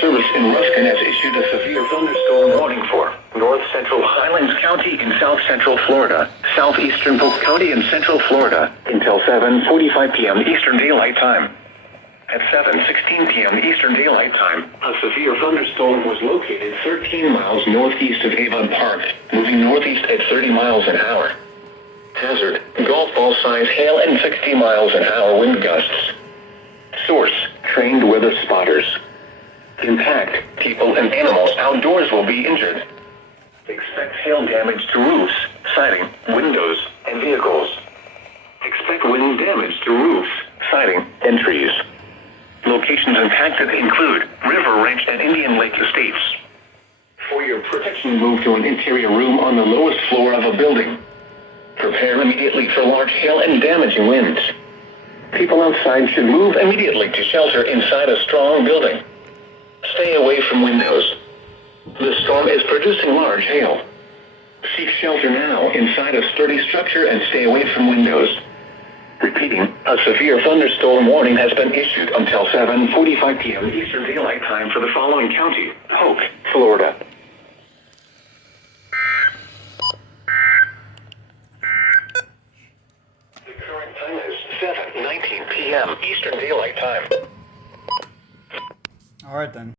Service in Ruskin has issued a severe thunderstorm warning for north central Highlands County in south central Florida, southeastern Polk County in central Florida, until 7:45 p.m. Eastern Daylight Time. At 7:16 p.m. Eastern Daylight Time, a severe thunderstorm was located 13 miles northeast of Avon Park, moving northeast at 30 miles an hour. Hazard, golf ball size hail and 60 miles an hour wind gusts. Source, trained weather spotters. Impact, people and animals outdoors will be injured. Expect hail damage to roofs, siding, windows, and vehicles. Expect wind damage to roofs, siding, and trees. Locations impacted include River Ranch and Indian Lake Estates. For your protection, move to an interior room on the lowest floor of a building. Prepare immediately for large hail and damaging winds. People outside should move immediately to shelter inside a strong building. Stay away from windows. The storm is producing large hail. Seek shelter now inside a sturdy structure and stay away from windows. Repeating, a severe thunderstorm warning has been issued until 7:45 p.m. Eastern Daylight Time for the following county: Polk, Florida. The current time is 7:19 p.m. Eastern Daylight Time. All right then.